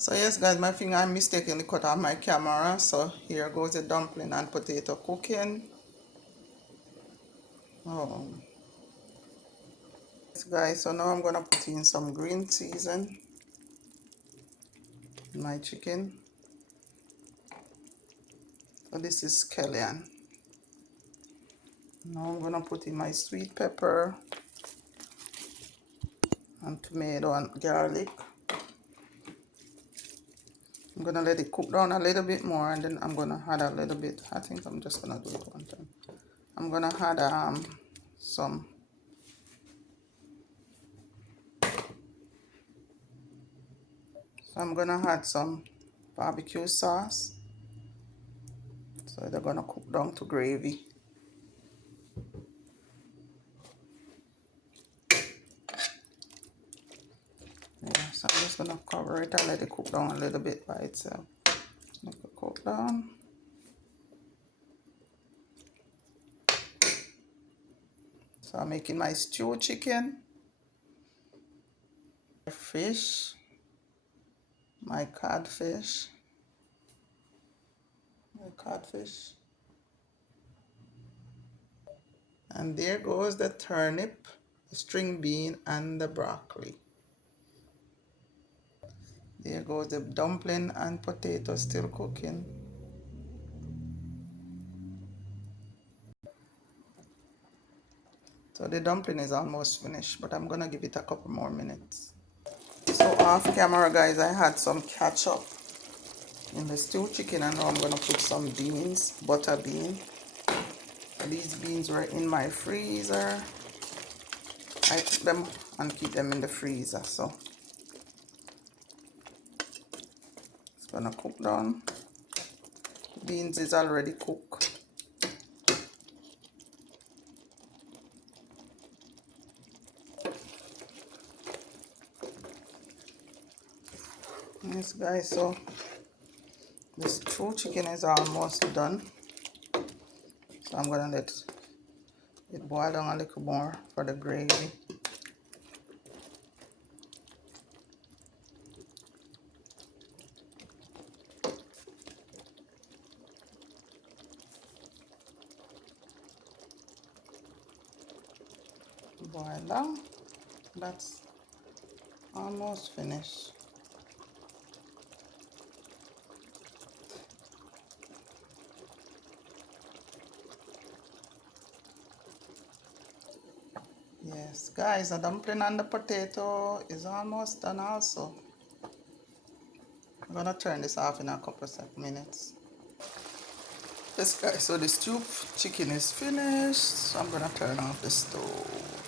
So yes guys, my finger I mistakenly cut off my camera, so here goes the dumpling and potato cooking. Oh yes guys, so now I'm gonna put in some green season in my chicken. So this is scallion. Now I'm gonna put in my sweet pepper and tomato and garlic. I'm gonna let it cook down a little bit more, and then I'm gonna add a little bit. I think I'm just gonna do it one time. I'm gonna add some I'm gonna add some barbecue sauce. So they're gonna cook down to gravy. Yeah, so I'm just gonna cover it and let it cook down a little bit by itself. Let it cook down. So I'm making my stew chicken, fish, my codfish, and there goes the turnip, the string bean, and the broccoli. There goes the dumpling and potato still cooking. So the dumpling is almost finished, but I'm gonna give it a couple more minutes. So off camera guys, I had some ketchup in the stew chicken, and now I'm gonna put some beans, butter bean. These beans were in my freezer. I put them and keep them in the freezer, so it's gonna cook down. Beans is already cooked. Yes guys, so this stew chicken is almost done. So I'm gonna let it boil down a little more for the gravy. Boil down. That's almost finished. Yes, guys, the dumpling and the potato is almost done also. I'm gonna turn this off in a couple of minutes. Yes, guys, so the stew chicken is finished. So I'm gonna turn off the stove.